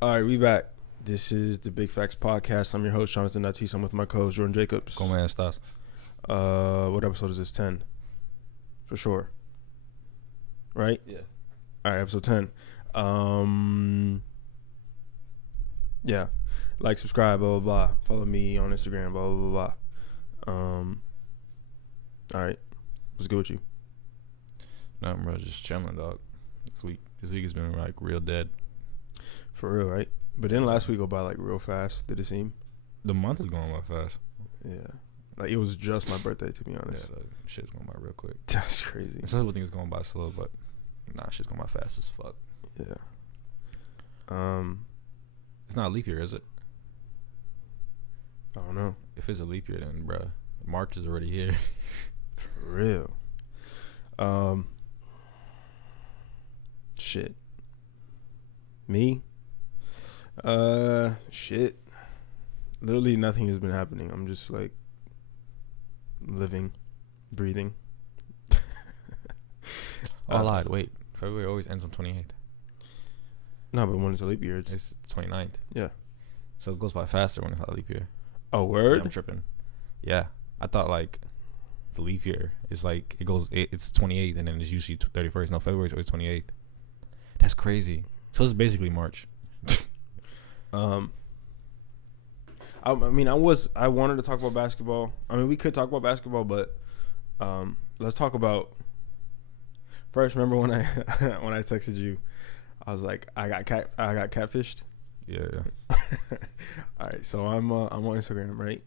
All right, we back. This is the Big Facts Podcast. I'm your host, Jonathan Natis. I'm with my co-host, Jordan Jacobs. ¿Cómo estás? What episode is this? 10. For sure. Right? Yeah. All right, episode 10. Yeah. Like, subscribe, blah, blah, blah. Follow me on Instagram, blah, blah, blah, blah. All right. What's good with you? Nothing, bro. Just chilling, dog. This week has been like real dead. For real, right? But then last week go by like real fast, did it seem? The month is going by fast. Yeah. Like, it was just my birthday, to be honest. Yeah, like, shit's going by real quick. That's crazy. Some people think it's going by slow, but nah, shit's going by fast as fuck. Yeah. It's not a leap year, is it? I don't know. If it's a leap year, then, bro, March is already here. For real. Shit. Me? Shit. Literally nothing has been happening. I'm just like living, breathing. I lied. Wait. February always ends on 28th. No, but when it's a leap year, It's 29th. Yeah. So it goes by faster when it's not a leap year. Oh, word? Yeah, I'm tripping. Yeah. I thought like the leap year is like it's 28th and then it's usually 31st. No, February is always 28th. That's crazy. So it's basically March. I wanted to talk about basketball. I mean, we could talk about basketball, but let's talk about first. Remember when I when I texted you, I was like, I got catfished. Yeah. All right, so I'm on Instagram, right?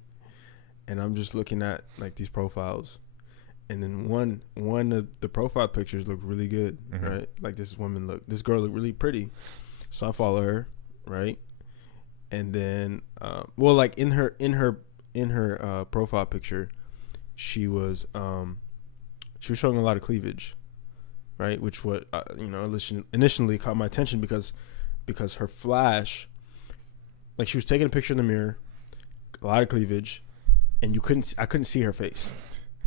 And I'm just looking at like these profiles, and then one of the profile pictures look really good, right? Like this girl looked really pretty, so I follow her, right? And then, like in her profile picture, she was showing a lot of cleavage, right? Which initially caught my attention because her flash, like she was taking a picture in the mirror, a lot of cleavage, and I couldn't see her face,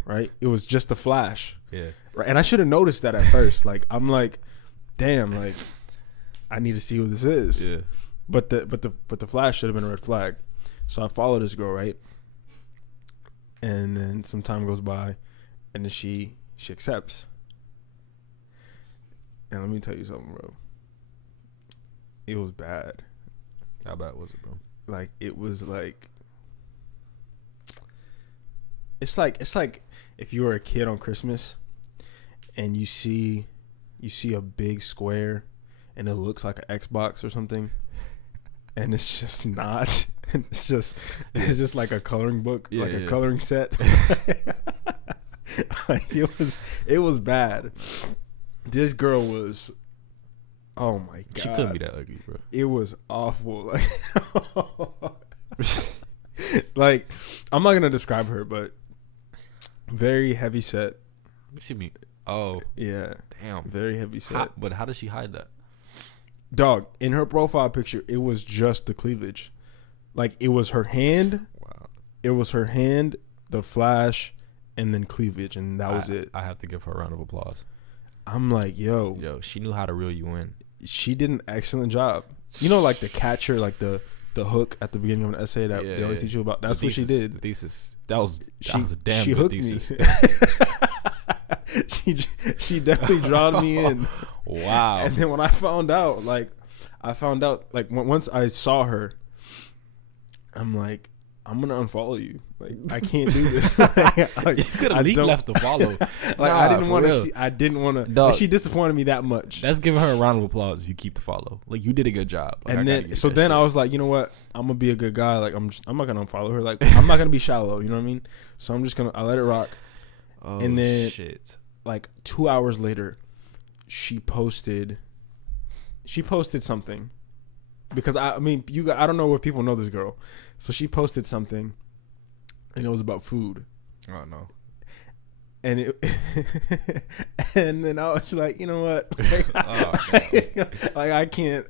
right? It was just a flash, Yeah. right? And I should have noticed that at first. Like I'm like, damn, like I need to see who this is. Yeah. But the flash should have been a red flag. So I follow this girl, right? And then some time goes by, and then she accepts. And let me tell you something, bro. It was bad. How bad was it, bro? Like it was like it's like if you were a kid on Christmas and you see a big square and it looks like an Xbox or something. And it's just not. It's just like a coloring book, a coloring set. Like it was bad. This girl was, oh my god, She couldn't be that ugly, bro. it was awful. Like I'm not gonna describe her, but very heavy set. She be. Oh, Yeah, damn. very heavy set. But how does she hide that? Dog, in her profile picture, it was just the cleavage. Like it was her hand. Wow. It was her hand, the flash, and then cleavage, and that was it. I have to give her a round of applause. I'm like, yo, She knew how to reel you in. she did an excellent job. You know, like the catcher, like the hook at the beginning of an essay that they always teach you about. That's what she did. The thesis. That was a damn she good hooked thesis. me. she definitely drawed me in. Wow. And then when I found out, once I saw her, I'm like, I'm gonna unfollow you. Like I can't do this. Like, You could have at least left to follow. I didn't want to see. I didn't want to. Like, she disappointed me that much. That's giving her a round of applause if you keep the follow. Like you did a good job. Like, And then I was like, you know what? I'm gonna be a good guy. Like I'm not gonna unfollow her. Like I'm not gonna be shallow. You know what I mean? So I'm just I let it rock. oh, and then shit. Like 2 hours later, she posted something because I don't know if people know this girl. So she posted something and it was about food. Oh no. And and then I was just like, you know what? Like I can't.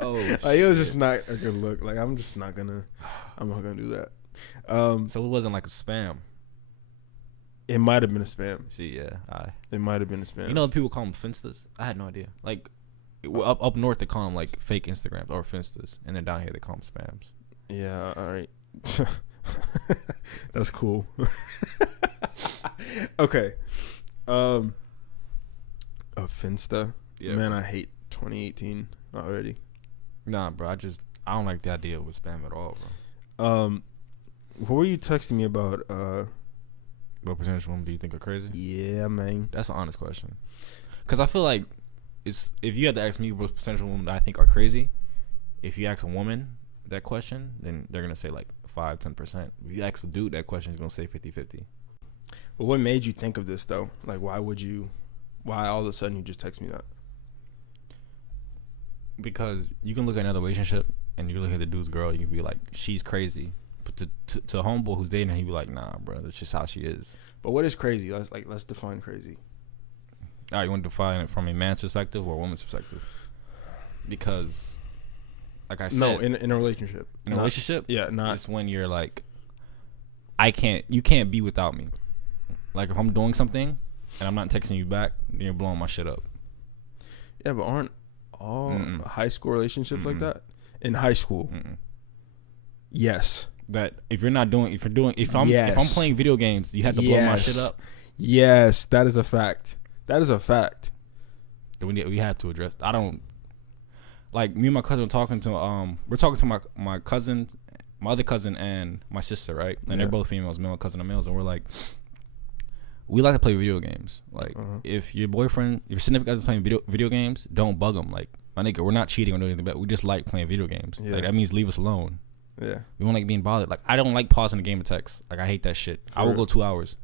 Oh, like, it was just not a good look. Like I'm not gonna do that. So it wasn't like a spam. It might have been a spam. See, yeah, It might have been a spam. You know, people call them finstas. I had no idea. Like, Up north they call them like fake Instagrams or Finstas, and then down here they call them spams. Yeah, all right. That's cool. Okay. A Finsta. Yeah, man, bro. I hate 2018 already. Nah, bro, I don't like the idea with spam at all, bro. What were you texting me about? What percentage of women do you think are crazy? Yeah, man. That's an honest question. Because I feel like if you had to ask me what percentage of women I think are crazy, if you ask a woman that question, then they're going to say like 5-10%. If you ask a dude that question, he's going to say 50-50. But what made you think of this, though? Like, why all of a sudden you just text me that? Because you can look at another relationship and you look at the dude's girl, you can be like, she's crazy. But to a homeboy who's dating her, he'd be like, nah, bro, that's just how she is. But what is crazy? Let's define crazy. All right, you want to define it from a man's perspective or a woman's perspective? Because, like I said, no, in a relationship. In a relationship, yeah, not. It's when you're like, you can't be without me. Like if I'm doing something and I'm not texting you back, then you're blowing my shit up. Yeah, but aren't all high school relationships like that? In high school, yes. That if I'm playing video games, you have to blow my shit up. Yes, that is a fact. That is a fact. We have to address. I don't like me and my cousin we're talking to my cousin, my other cousin and my sister, right? And they're both females, male cousin and males, and we're like, we like to play video games. Like if your significant other's playing video games, don't bug them. Like my nigga, we're not cheating or doing anything, but we just like playing video games. Yeah. Like that means leave us alone. Yeah, we don't like being bothered. Like I don't like pausing the game to text. Like I hate that shit. I will go 2 hours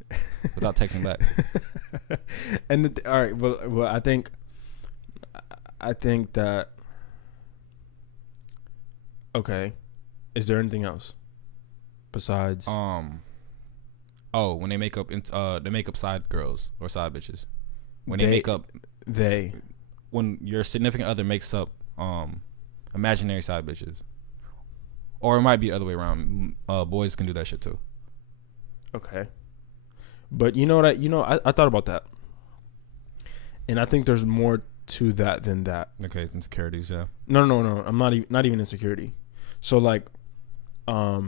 without texting back. And all right, well, I think that. Okay, is there anything else besides? When they make up side girls or side bitches. When your significant other makes up imaginary side bitches. Or it might be the other way around. Boys can do that shit too. Okay. But you know what? I thought about that. And I think there's more to that than that. Okay, insecurities, yeah. No. I'm not even insecurity. So like if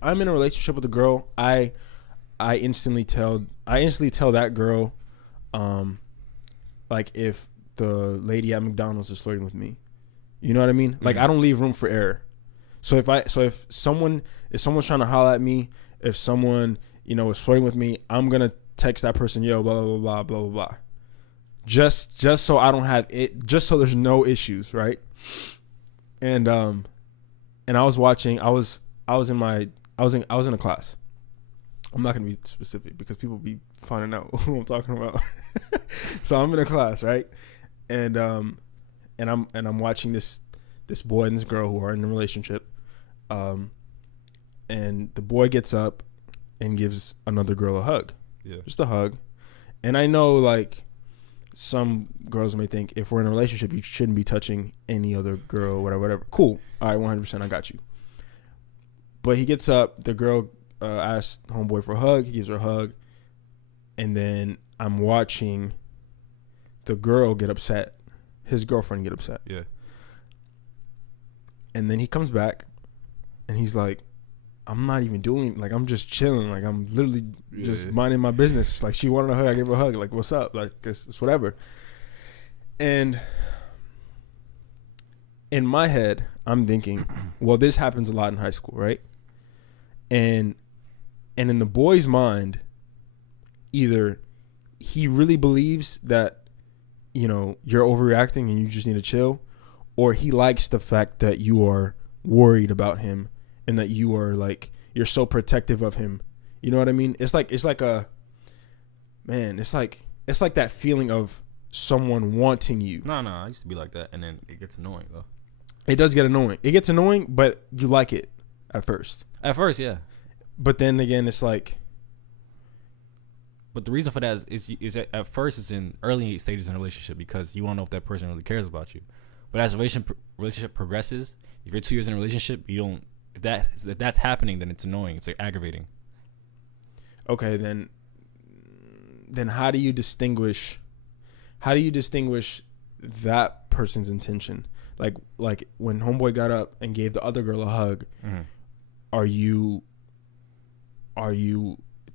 I'm in a relationship with a girl, I instantly tell that girl like if the lady at McDonald's is flirting with me. You know what I mean? Like I don't leave room for error. So if someone's trying to holler at me, if someone, is flirting with me, I'm gonna text that person, yo, blah blah blah blah blah blah. Just so I don't have it, just so there's no issues, right? And I was watching, I was in a class. I'm not gonna be specific because people be finding out who I'm talking about. So I'm in a class, right? And I'm watching this boy and this girl who are in a relationship, and the boy gets up and gives another girl a hug, just a hug. And I know like some girls may think if we're in a relationship you shouldn't be touching any other girl, whatever. Cool, all right, 100%, I got you. But he gets up, the girl asks homeboy for a hug, he gives her a hug, and then I'm watching the girl get upset. His girlfriend get upset. Yeah. And then he comes back and he's like, I'm not even doing, like, I'm just chilling. Like, I'm literally just minding my business. Like, she wanted a hug, I gave her a hug. Like, what's up? Like, it's whatever. And in my head, I'm thinking, well, this happens a lot in high school, right? And in the boy's mind, either he really believes that, you're overreacting and you just need to chill, or he likes the fact that you are worried about him and that you are like, you're so protective of him. You know what I mean? It's like that feeling of someone wanting you. No, I used to be like that, and then it gets annoying though. It does get annoying. It gets annoying, but you like it at first. At first, yeah. But then again, it's like. But the reason for that is at first it's in early stages in a relationship because you want to know if that person really cares about you. But as a relationship progresses, if you're 2 years in a relationship, you don't. If that's happening, then it's annoying. It's like aggravating. Okay, then how do you distinguish that person's intention. Like when homeboy got up and gave the other girl a hug, are you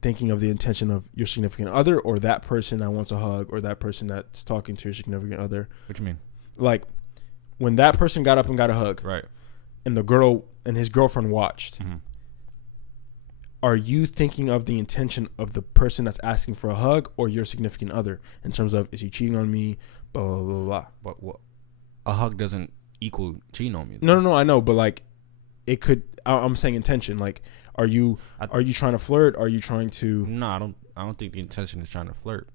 thinking of the intention of your significant other, or that person that wants a hug, or that person that's talking to your significant other? What you mean? Like when that person got up and got a hug, right, and the girl and his girlfriend watched, are you thinking of the intention of the person that's asking for a hug, or your significant other, in terms of, is he cheating on me, blah blah blah blah? But what? A hug doesn't equal cheating on me. No, I know, but like it could. I'm saying intention. Like, are you trying to flirt? Are you trying to? No, I don't think the intention is trying to flirt.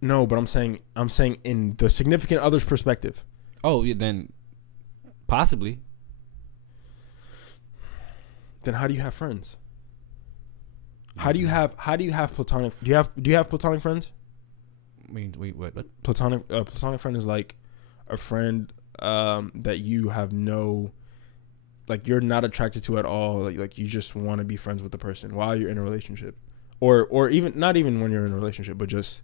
No, but I'm saying in the significant other's perspective. Oh, yeah, then possibly. Then how do you have friends? How do you have platonic? Do you have platonic friends? I mean, wait, what? Platonic friend is like a friend that you have no, like, you're not attracted to at all. Like you just want to be friends with the person while you're in a relationship, or even not even when you're in a relationship, but just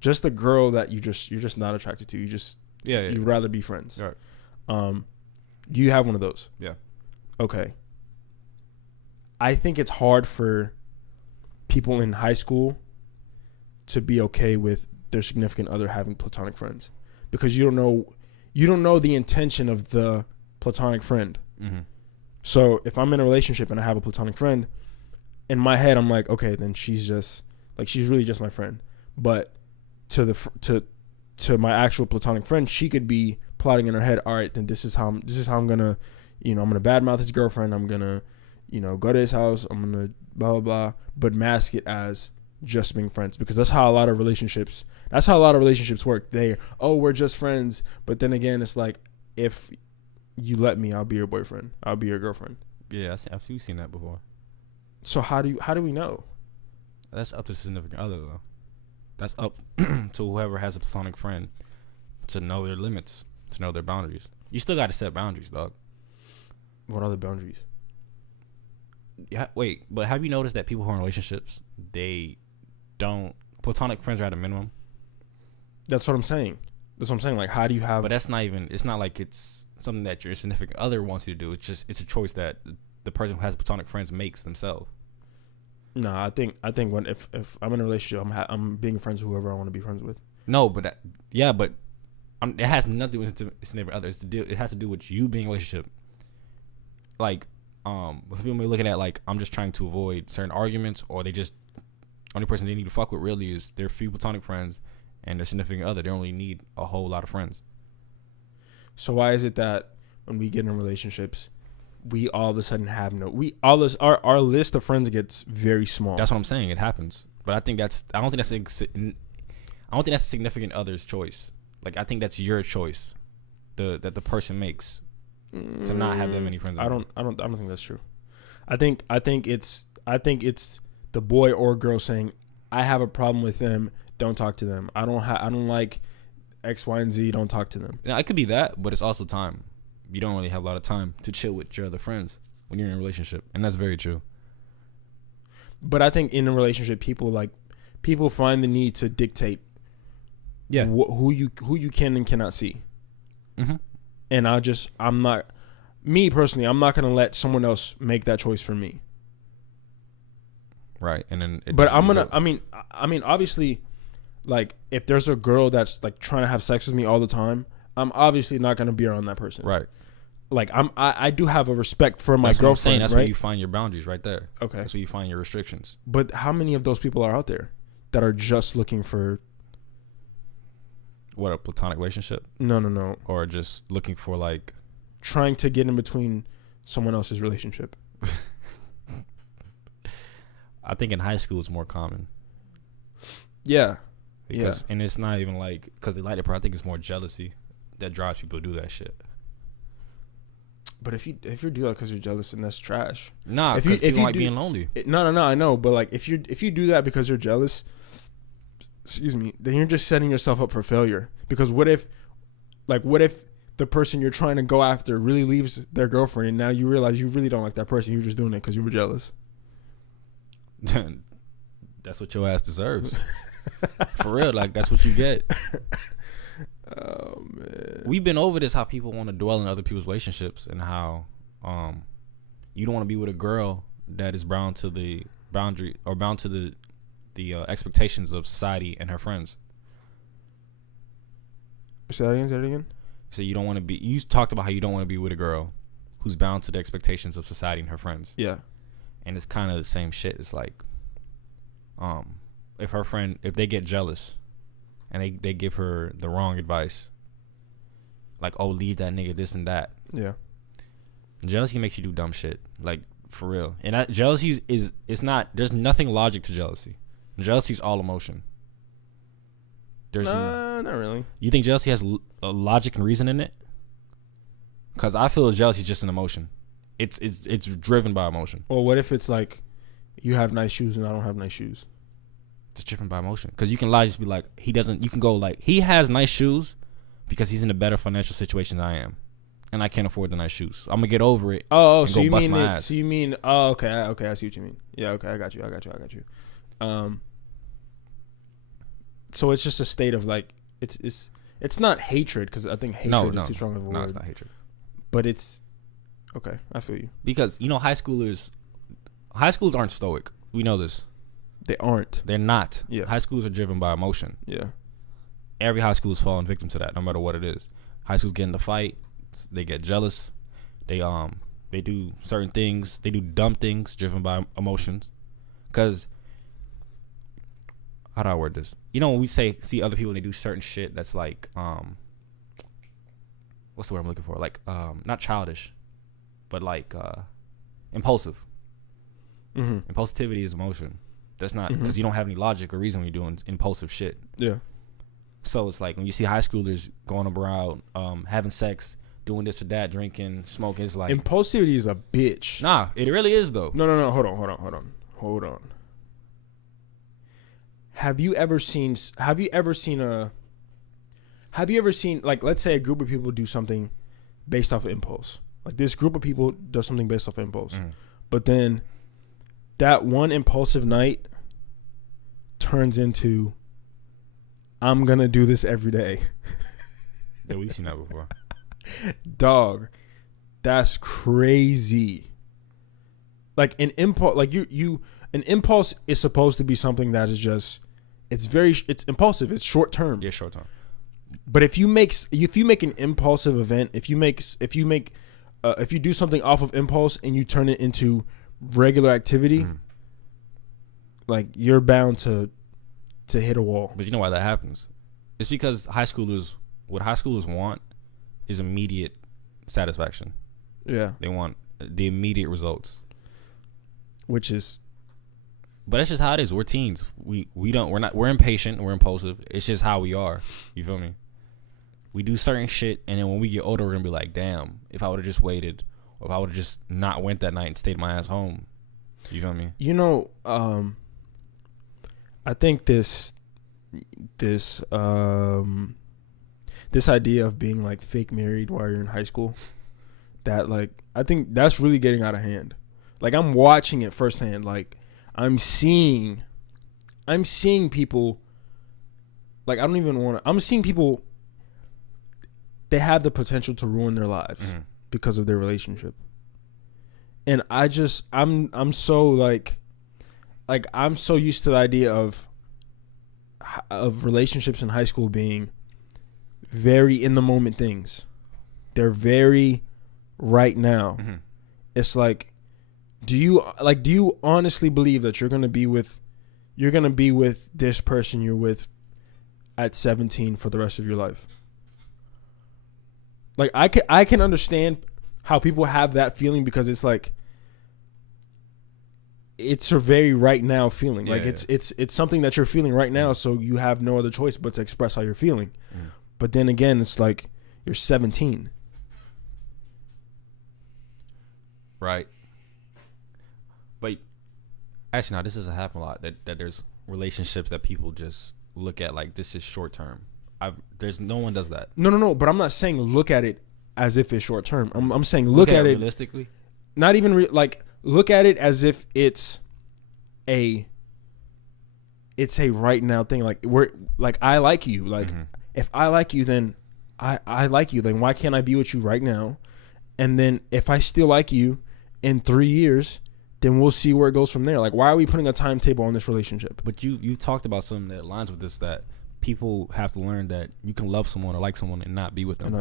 the girl that you're just not attracted to. You just you'd rather be friends. Right. You have one of those. Yeah. Okay. I think it's hard for people in high school to be okay with their significant other having platonic friends, because you don't know the intention of the platonic friend. So if I'm in a relationship and I have a platonic friend, in my head I'm like, okay, then she's really just my friend. But to my actual platonic friend, she could be plotting in her head, all right, then this is how I'm gonna, I'm gonna badmouth his girlfriend. I'm gonna, go to his house. I'm gonna blah blah blah, but mask it as just being friends, because that's how a lot of relationships work. We're just friends, but then again, it's like, if you let me, I'll be your boyfriend, I'll be your girlfriend. Yeah, I've seen that before. So how do we know? That's up to the significant other, though. That's up to whoever has a platonic friend to know their limits, to know their boundaries. You still got to set boundaries, dog. What are the boundaries? Yeah, wait, but have you noticed that people who are in relationships, platonic friends are at a minimum? That's what I'm saying. Like, how do you have? But that's not even. It's not like it's something that your significant other wants you to do. It's a choice that the person who has platonic friends makes themselves. No, I think when if I'm in a relationship, I'm being friends with whoever I want to be friends with. No, but it has nothing to do with significant other. It has to do with you being in a relationship. Like, some people may be looking at, like, I'm just trying to avoid certain arguments, or they just only person they need to fuck with really is their few platonic friends and their significant other. They only need a whole lot of friends. So why is it that when we get in relationships, we all of a sudden have our list of friends gets very small? That's what I'm saying. It happens, but I don't think that's a significant other's choice. Like, I think that's your choice, that the person makes to not have that many friends. I don't think that's true. I think it's the boy or girl saying, I have a problem with them, don't talk to them. I don't like X, Y, and Z, don't talk to them. Yeah, it could be that, but it's also time. You don't really have a lot of time to chill with your other friends when you're in a relationship, and that's very true. But I think in a relationship, people find the need to dictate, who you can and cannot see. And I'm not gonna let someone else make that choice for me. Right, and then. I mean, obviously, like, if there's a girl that's like trying to have sex with me all the time, I'm obviously not gonna be around that person. Right. Like, I do have a respect for my girlfriend. What I'm saying. That's right? where you find your boundaries, right there. Okay. That's where you find your restrictions. But how many of those people are out there that are just looking for? What, a platonic relationship? No. Or just looking for, like, trying to get in between someone else's relationship. I think in high school it's more common. Yeah. And it's not even like because they like it, but I think it's more jealousy that drives people to do that shit. But if you do that because you're jealous, then that's trash. Nah, because people like being lonely. No, I know. But like, if you do that because you're jealous, excuse me, then you're just setting yourself up for failure. Because what if the person you're trying to go after really leaves their girlfriend, and now you realize you really don't like that person, you're just doing it because you were jealous? That's what your ass deserves. For real, like, that's what you get. we've been over this, how people want to dwell in other people's relationships, and how you don't want to be with a girl that is bound to the boundary or bound to the expectations of society and her friends. Say that again. So you don't want to be. You talked about how you don't want to be with a girl who's bound to the expectations of society and her friends. Yeah. And it's kind of the same shit. It's like, if they get jealous, and they give her the wrong advice, like, oh, leave that nigga, this and that. Yeah. Jealousy makes you do dumb shit, like, for real. And jealousy it's not. There's nothing logic to jealousy. Jealousy is all emotion. Not really. You think jealousy has a logic and reason in it? Because I feel jealousy is just an emotion. It's driven by emotion. Well, what if it's like, you have nice shoes and I don't have nice shoes? It's driven by emotion. Because you can lie, just be like, he doesn't. You can go like, he has nice shoes because he's in a better financial situation than I am, and I can't afford the nice shoes. I'm gonna get over it. Oh, so you mean it? So you mean? Oh, okay, I see what you mean. Yeah, okay, I got you. So it's just a state of like, it's not hatred, because I think hatred is too strong of a word. No, it's not hatred. But it's okay. I feel you. Because high schoolers aren't stoic. We know this. They aren't. They're not. Yeah. High schoolers are driven by emotion. Yeah. Every high school is falling victim to that, no matter what it is. High schools get in the fight. They get jealous. They do certain things. They do dumb things driven by emotions. Because, how do I word this? When we see other people and they do certain shit that's like, what's the word I'm looking for? Like, not childish, but like impulsive. Mm-hmm. Impulsivity is emotion. That's not because you don't have any logic or reason when you're doing impulsive shit. Yeah. So it's like when you see high schoolers going around having sex, doing this or that, drinking, smoking, it's like impulsivity is a bitch. Nah, it really is though. No. Hold on. Have you ever seen like, let's say a group of people do something based off of impulse. Like, this group of people does something based off of impulse. But then that one impulsive night turns into, I'm gonna do this every day. Yeah, we've seen that before. Dog, that's crazy. Like, an impulse, like an impulse is supposed to be something that is just, it's impulsive. It's short term. Yeah, short term. But if you make an impulsive event, if you do something off of impulse and you turn it into regular activity, like, you're bound to hit a wall. But you know why that happens? It's because what high schoolers want is immediate satisfaction. Yeah. They want the immediate results. Which is, but that's just how it is. We're teens. We're impatient, we're impulsive. It's just how we are. You feel me? We do certain shit, and then when we get older, we're gonna be like, damn, if I would have just waited, or if I would have just not went that night and stayed my ass home. You feel me? I think this idea of being like fake married while you're in high school, that, like, I think that's really getting out of hand. Like, I'm watching it firsthand. Like, I'm seeing people, like, I'm seeing people, they have the potential to ruin their lives because of their relationship. And I'm so like I'm so used to the idea of relationships in high school being very in the moment things. They're very right now. It's like, do you honestly believe that you're gonna be with this person you're with at 17 for the rest of your life? Like, I can understand how people have that feeling, because it's like, it's a very right now feeling. Yeah, like, it's something that you're feeling right now, so you have no other choice but to express how you're feeling. But then again, it's like, you're 17. Right. But actually, no, this doesn't happen a lot. That there's relationships that people just look at like, this is short term. There's no one does that. No. But I'm not saying look at it as if it's short term. I'm saying look at it realistically. Not even like, look at it as if it's a right now thing. Like, I like you. Like, if I like you, then I like you. Then why can't I be with you right now? And then if I still like you in 3 years, then we'll see where it goes from there. Like, why are we putting a timetable on this relationship? But you've talked about something that aligns with this, that people have to learn that you can love someone or like someone and not be with them.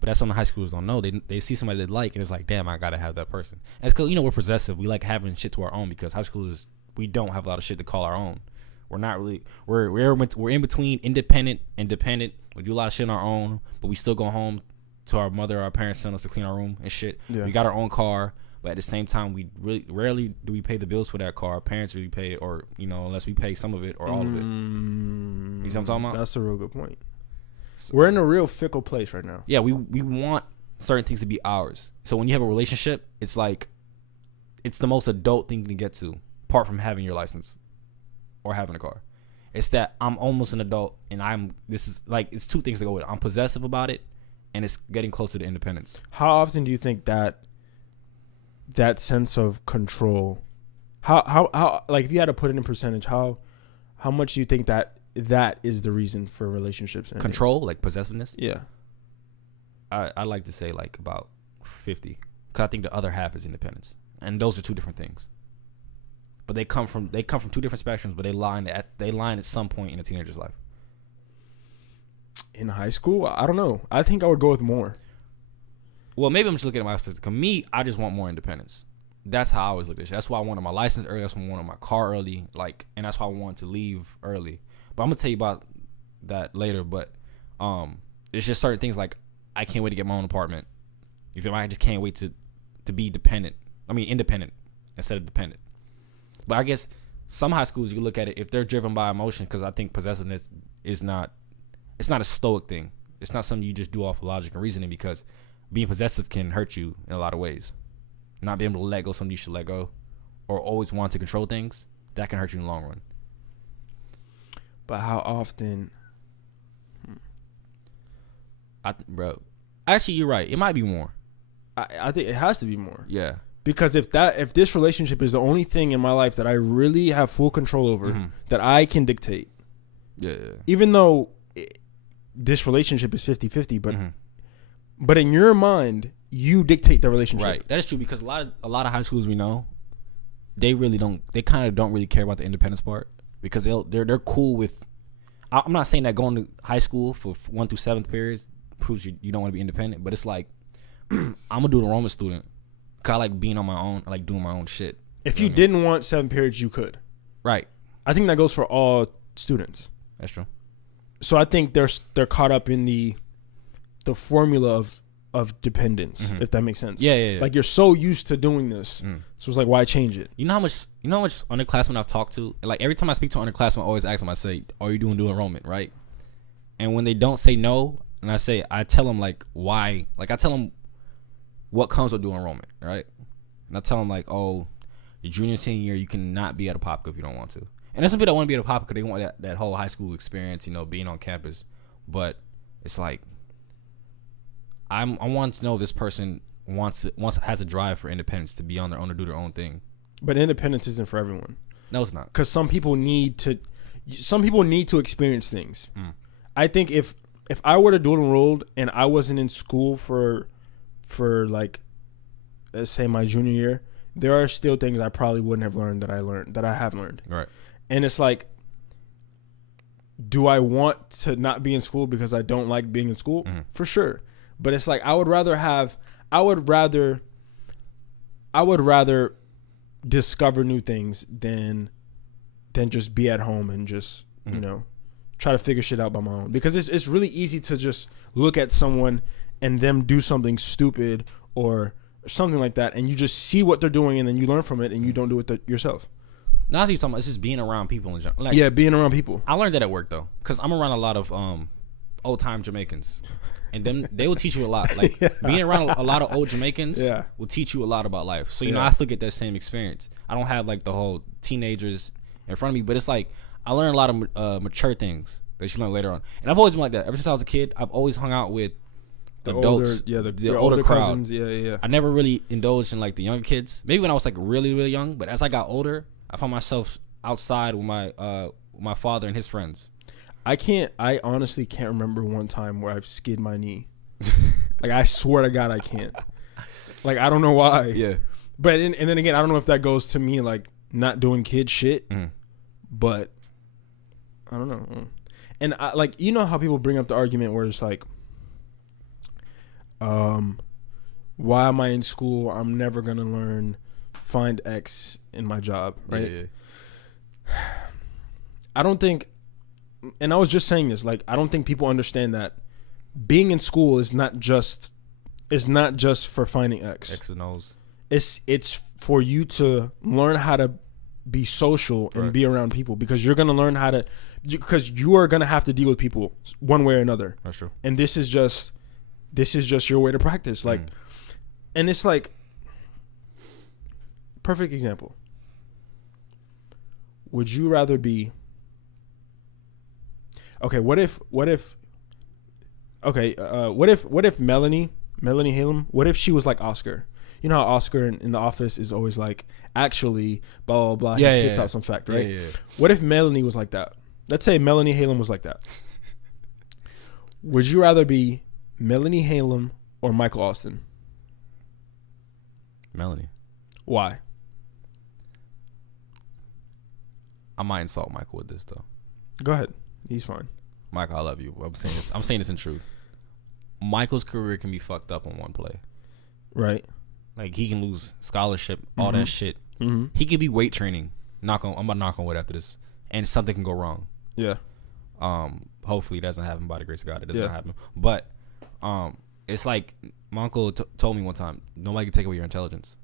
But that's something high schoolers don't know. They see somebody they like, and it's like, damn, I gotta have that person. And it's because, we're possessive. We like having shit to our own, because high schoolers, we don't have a lot of shit to call our own. We're not really. We're in between independent and dependent. We do a lot of shit on our own, but we still go home to our mother or our parents send us to clean our room and shit. Yeah. We got our own car, but at the same time, we really rarely do we pay the bills for that car. Our parents really pay, or unless we pay some of it or all of it. You see what I'm talking about? That's a real good point. So, we're in a real fickle place right now. Yeah, we want certain things to be ours. So when you have a relationship, it's like it's the most adult thing to get to, apart from having your license or having a car. It's that I'm almost an adult, and it's two things to go with it. I'm possessive about it, and it's getting closer to independence. How often do you think that sense of control, how like, if you had to put it in percentage, how much do you think that is the reason for relationships ending? Control, like possessiveness? Yeah. I like to say like about 50, because I think the other half is independence, and those are two different things. But they come from two different spectrums, but they line at some point in a teenager's life. In high school, I don't know. I think I would go with more. Well, maybe I'm just looking at my perspective. Because me, I just want more independence. That's how I always look at it. That's why I wanted my license early. That's why I wanted my car early. And that's why I wanted to leave early. But I'm gonna tell you about that later. But it's just certain things, like I can't wait to get my own apartment. You feel me? I just can't wait to be independent instead of dependent. But I guess some high schools, you look at it, if they're driven by emotion, because I think possessiveness it's not a stoic thing. It's not something you just do off of logic and reasoning, because being possessive can hurt you in a lot of ways. Not being able to let go something you should let go, or always want to control things, that can hurt you in the long run. But how often? Bro, actually, you're right. It might be more. I think it has to be more. Yeah. Because if this relationship is the only thing in my life that I really have full control over, that I can dictate. Yeah. Even though this relationship is 50-50, but in your mind, you dictate the relationship. Right. That is true, because a lot of high schools we know, they kind of don't really care about the independence part, because they're cool with. I'm not saying that going to high school for 1 through 7th periods proves you don't want to be independent, but it's like I'm gonna do the Roman student. I like being on my own. I like doing my own shit. If you didn't want 7 periods, you could. Right. I think that goes for all students. That's true. So I think they're caught up in the formula of dependence, if that makes sense. Yeah. Like, you're so used to doing this, so it's like, why change it? You know how much underclassmen I've talked to? Like, every time I speak to an underclassmen, I always ask them. I say, "Are you doing dual enrollment?" Right? And when they don't say no, and I tell them like why. Like, I tell them what comes with dual enrollment, right? And I tell them like, oh, your junior and senior year, you cannot be at a pop if you don't want to. And there's some people that want to be at a pop because they want that whole high school experience, being on campus. But it's like, I want to know if this person has a drive for independence, to be on their own or do their own thing. But independence isn't for everyone. No, it's not. Because some people need to experience things. I think if I were to dual enrolled and I wasn't in school for like, let's say my junior year, there are still things I probably wouldn't have learned that I have learned. Right. And it's like, do I want to not be in school because I don't like being in school? For sure. But it's like, I would rather discover new things than just be at home and just, try to figure shit out by my own. Because it's really easy to just look at someone and them do something stupid or something like that, and you just see what they're doing, and then you learn from it, and you don't do it yourself. Now, you're talking about, it's just being around people in general. Like, yeah, being around people. I learned that at work, though, because I'm around a lot of old time Jamaicans, and they will teach you a lot. Like, being around a lot of old Jamaicans will teach you a lot about life. So I still get that same experience. I don't have like the whole teenagers in front of me, but it's like I learned a lot of mature things that you learn later on. And I've always been like that. Ever since I was a kid, I've always hung out with the adults, the older crowd. Cousins, yeah. I never really indulged in like the younger kids. Maybe when I was like really, really young, but as I got older, I found myself outside with my father and his friends. I honestly can't remember one time where I've skid my knee. Like, I swear to God, I can't. Like, I don't know why. Yeah. But, and then again, I don't know if that goes to me, like, not doing kid shit. But, I don't know. And, I, like, you know how people bring up the argument where it's like, why am I in school? I'm never going to find X in my job, right? Yeah. I don't think, and I was just saying this, like, I don't think people understand that being in school is not just for finding X. X and O's. It's for you to learn how to be social and be around people, because you're gonna learn how to, because you are gonna have to deal with people one way or another. That's true. And this is just your way to practice, like, and it's like, perfect example. Would you rather be? Okay, what if Melanie Halem, what if she was like Oscar? You know how Oscar in The Office is always like, actually, blah, blah, blah. Yeah, he spits out some fact, right? Yeah. What if Melanie was like that? Let's say Melanie Halem was like that. Would you rather be Melanie Halem or Michael Austin? Melanie. Why? I might insult Michael with this, though. Go ahead. He's fine. Michael, I love you. I'm saying this in truth. Michael's career can be fucked up on one play. Right. Like, he can lose scholarship, all that shit. He could be weight training. I'm about to knock on wood after this, and something can go wrong. Yeah. Hopefully it doesn't happen, by the grace of God. It does not happen. But it's like my uncle told me one time, nobody can take away your intelligence.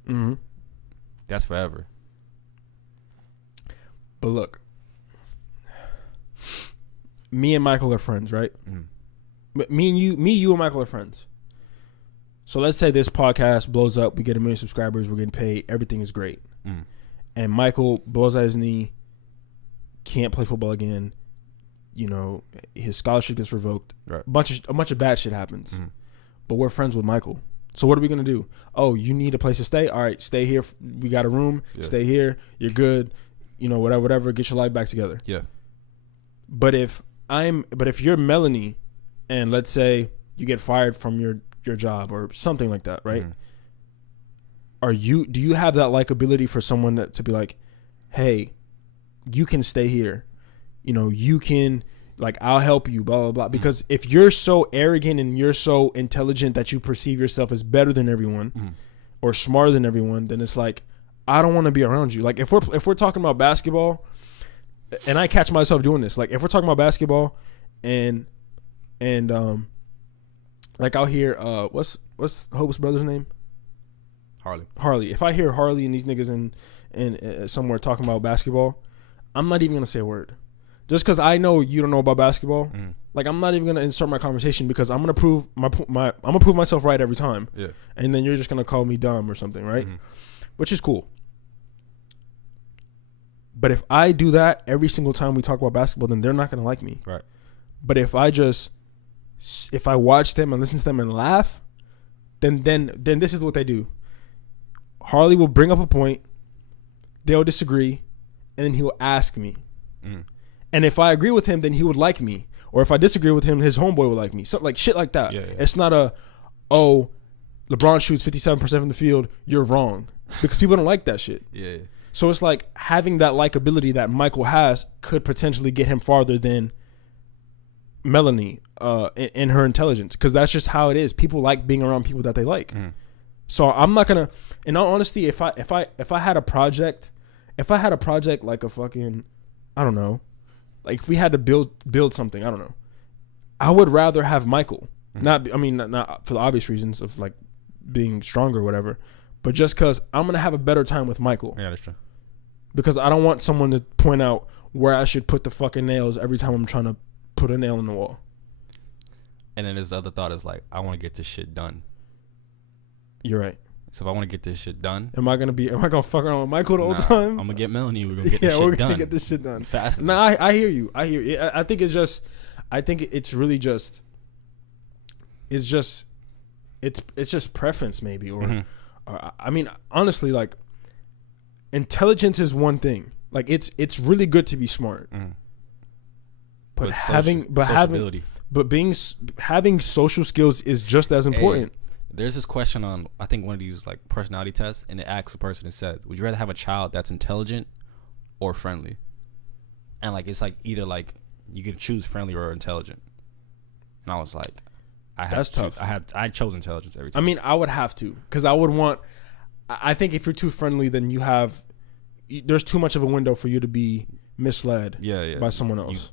That's forever. But look, me and Michael are friends, right? But me, you, and Michael are friends. So let's say this podcast blows up, we get 1 million subscribers, we're getting paid, everything is great. And Michael blows out his knee, can't play football again. You know, his scholarship gets revoked. Right. A bunch of bad shit happens. But we're friends with Michael. So what are we gonna do? Oh, you need a place to stay? All right, stay here. We got a room. Yeah. Stay here. You're good. You know, whatever. Get your life back together. Yeah. But if you're Melanie, and let's say you get fired from your job or something like that, right? Do you have that likability for someone to be like, hey, you can stay here, you know, you can, like, I'll help you, blah blah blah. Because if you're so arrogant and you're so intelligent that you perceive yourself as better than everyone or smarter than everyone, then it's like, I don't want to be around you. Like, if we're talking about basketball, and I catch myself doing this, like, if we're talking about basketball and like, I'll hear what's Hope's brother's name? Harley. If I hear Harley and these niggas in somewhere talking about basketball, I'm not even gonna say a word, just because I know you don't know about basketball. Like, I'm not even gonna insert my conversation, because I'm gonna prove I'm gonna prove myself right every time. Yeah. And then you're just gonna call me dumb or something, right? Which is cool. But if I do that every single time we talk about basketball, then they're not gonna like me. Right. But if I watch them and listen to them and laugh, then this is what they do. Harley will bring up a point, they'll disagree, and then he'll ask me. And if I agree with him, then he would like me. Or if I disagree with him, his homeboy would like me. So, like, shit like that. Yeah. It's not LeBron shoots 57% from the field, you're wrong. Because people don't like that shit. Yeah. So it's like, having that likability that Michael has could potentially get him farther than Melanie in her intelligence, because that's just how it is. People like being around people that they like. So I'm not gonna, in all honesty, if I had a project like a fucking, I don't know, like if we had to build something, I don't know, I would rather have Michael. Not for the obvious reasons of, like, being stronger or whatever, but just because I'm gonna have a better time with Michael. Yeah, that's true. Because I don't want someone to point out where I should put the fucking nails every time I'm trying to put a nail in the wall. And then his other thought is like, I want to get this shit done. You're right. So if I want to get this shit done, am I gonna fuck around with Michael the whole time? I'm gonna get Melanie. We're gonna get this shit done. Yeah, we're gonna get this shit done fast. No, I hear you. I think it's really just, it's just preference, maybe, or I mean, honestly, like, intelligence is one thing. Like, it's really good to be smart. But having social skills is just as important. Hey, there's this question on, I think, one of these like personality tests, and it asks a person, it says, would you rather have a child that's intelligent or friendly? And like it's like either like you can choose friendly or intelligent. And I was like, that's tough. I chose intelligence every time. I mean, I would have to, because I think if you're too friendly, then there's too much of a window for you to be misled by someone else.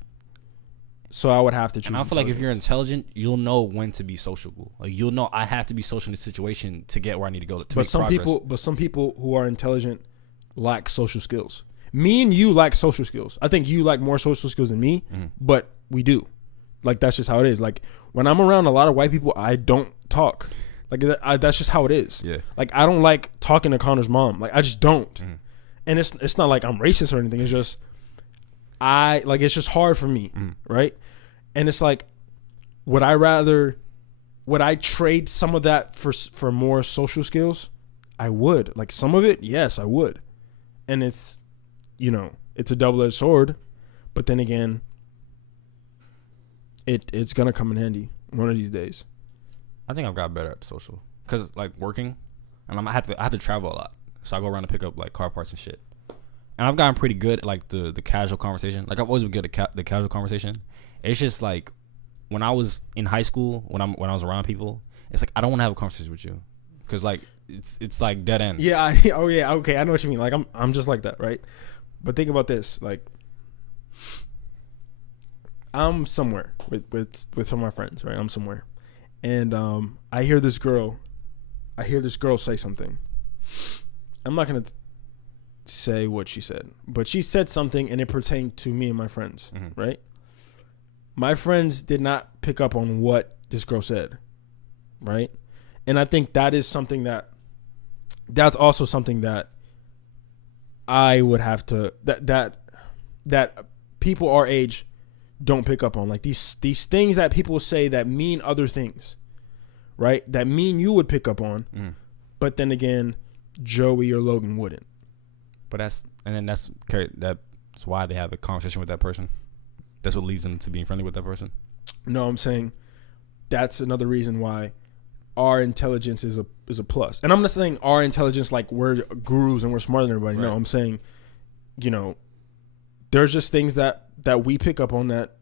So I would have to choose. And I feel like if you're intelligent, you'll know when to be sociable. Like you'll know I have to be social in this situation to get where I need to go to make progress. Some people who are intelligent lack social skills. Me and you lack social skills. I think you lack more social skills than me, but we do. Like that's just how it is. Like when I'm around a lot of white people, I don't talk. Like that's just how it is. Yeah. Like I don't like talking to Connor's mom. Like I just don't. And it's not like I'm racist or anything. It's just it's just hard for me, right? And it's like, would I trade some of that for more social skills? I would. Like some of it, yes, I would. And it's a double-edged sword, but then again, it's gonna come in handy one of these days. I think I've got better at social because like working, and I have to travel a lot, so I go around to pick up like car parts and shit. And I've gotten pretty good at like the casual conversation. Like I've always been good at the casual conversation. It's just like when I was in high school, when I was around people, it's like I don't want to have a conversation with you because like it's like dead end. Yeah. Okay. I know what you mean. Like I'm just like that, right? But think about this. Like I'm somewhere with some of my friends, right? I'm somewhere, and I hear this girl say something. I'm not gonna say what she said, but she said something and it pertained to me and my friends, right? My friends did not pick up on what this girl said, right? And I think that is something that's also something that I would have to that people our age don't pick up on, like these things that people say that mean other things, right? That mean you would pick up on, but then again, Joey or Logan wouldn't. But that's why they have a conversation with that person. That's what leads them to being friendly with that person. No, I'm saying that's another reason why our intelligence is a plus. And I'm not saying our intelligence like we're gurus and we're smarter than everybody. Right. No, I'm saying, there's just things that we pick up on that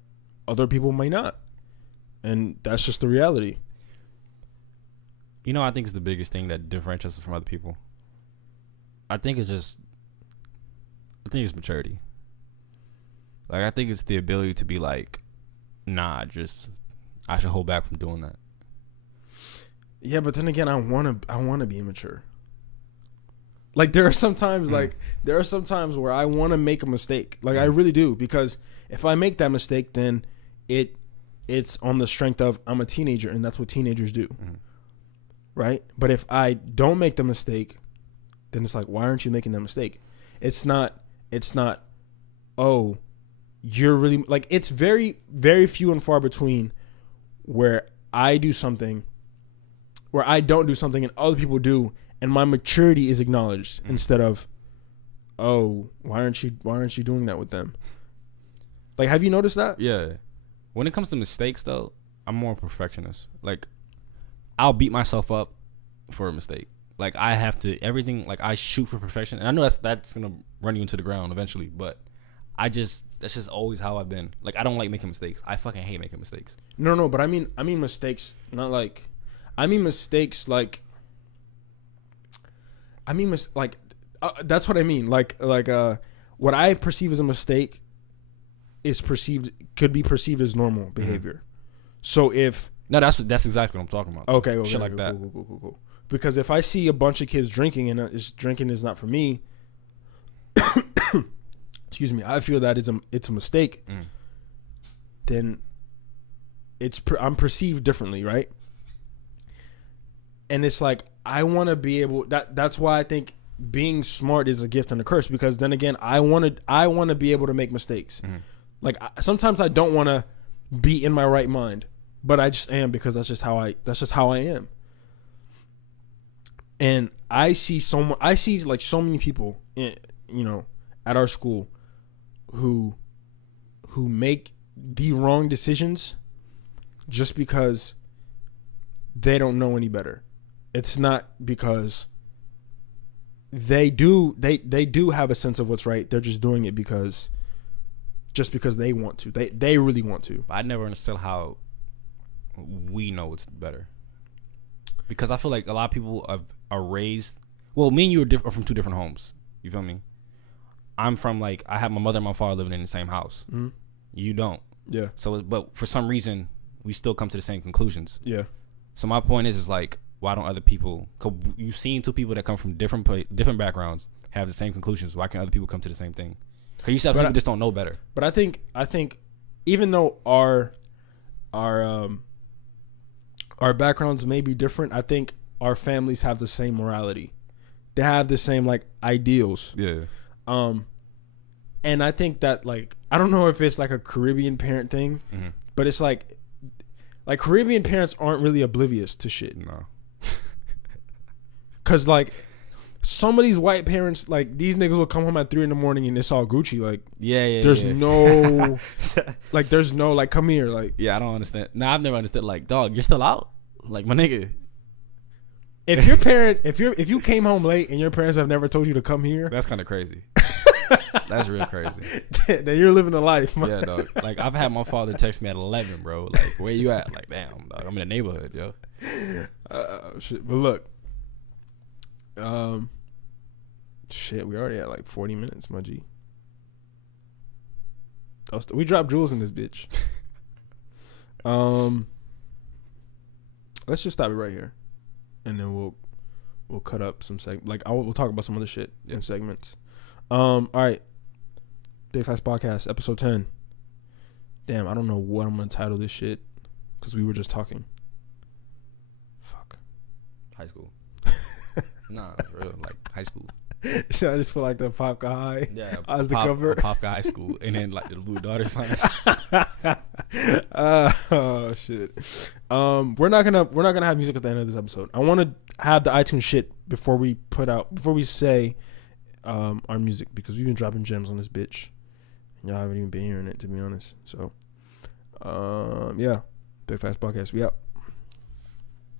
other people might not. And that's just the reality. I think it's the biggest thing that differentiates us from other people. I think it's maturity. Like, I think it's the ability to be like, nah, I should hold back from doing that. Yeah, but then again, I want to be immature. Like, there are some times where I want to make a mistake. Like, I really do, because if I make that mistake, then it's on the strength of I'm a teenager, and that's what teenagers do. Right? But if I don't make the mistake, then it's like, why aren't you making that mistake? It's not, oh, you're really, like, it's very, very few and far between where I do something, where I don't do something and other people do, and my maturity is acknowledged instead of, oh, why aren't you doing that with them? Like, have you noticed that? Yeah. When it comes to mistakes, though, I'm more a perfectionist. Like, I'll beat myself up for a mistake. Like, I have to, everything, like, I shoot for perfection. And I know that's going to run you into the ground eventually, but that's just always how I've been. Like, I don't like making mistakes. I fucking hate making mistakes. No, but I mean mistakes, not like, I mean mistakes like, that's what I mean. Like, what I perceive as a mistake could be perceived as normal behavior. So if... No, that's exactly what I'm talking about. Okay. Shit like cool, that. Cool. Because if I see a bunch of kids drinking and drinking is not for me, excuse me, I feel that it's a mistake. Then I'm perceived differently, right? And it's like I want to be able. That's why I think being smart is a gift and a curse. Because then again, I want to be able to make mistakes. Like sometimes I don't want to be in my right mind, but I just am, because that's just how I am. And I see like so many people, at our school who make the wrong decisions just because they don't know any better. It's not because they do have a sense of what's right. They're just doing it because they want to. They really want to. I never understood how we know what's better. Because I feel like a lot of people are raised. Well, me and you are from two different homes. You feel me? I'm from I have my mother and my father living in the same house. Mm-hmm. You don't. Yeah. So, but for some reason, we still come to the same conclusions. Yeah. So my point is why don't other people? Cause you've seen two people that come from different backgrounds have the same conclusions. Why can't other people come to the same thing? Because you said people just don't know better. But I think even though our backgrounds may be different, I think our families have the same morality. They have the same ideals. Yeah. And I think that I don't know if it's a Caribbean parent thing, mm-hmm. but it's like Caribbean parents aren't really oblivious to shit. No. Cause some of these white parents, these niggas will come home at 3 a.m. and it's all Gucci. There's no, there's no come here. Yeah, I don't understand. No, I've never understood. Dog, you're still out. My nigga. If your parent, if you came home late and your parents have never told you to come here, that's kind of crazy. That's real crazy. Then you're living a life. Yeah, dog. I've had my father text me at 11, bro. Where you at? Damn, dog, I'm in the neighborhood, yo. Shit. But look, shit, we already at 40 minutes, my G. We dropped jewels in this bitch. Let's just stop it right here, and then we'll cut up some we'll talk about some other shit in segments. All right, Big Facts Podcast, episode 10. Damn, I don't know what I'm gonna title this shit because we were just talking. Fuck. High school. Nah, for real, high school. Shit, I just feel like the Pop Got High. Yeah, as the cover. Pop Got High School, and then the Blue Daughter sign. Oh shit. We're not gonna have music at the end of this episode. I want to have the iTunes shit before we say our music, because we've been dropping gems on this bitch and y'all haven't even been hearing it, to be honest. So yeah, Big Facts Podcast, we out.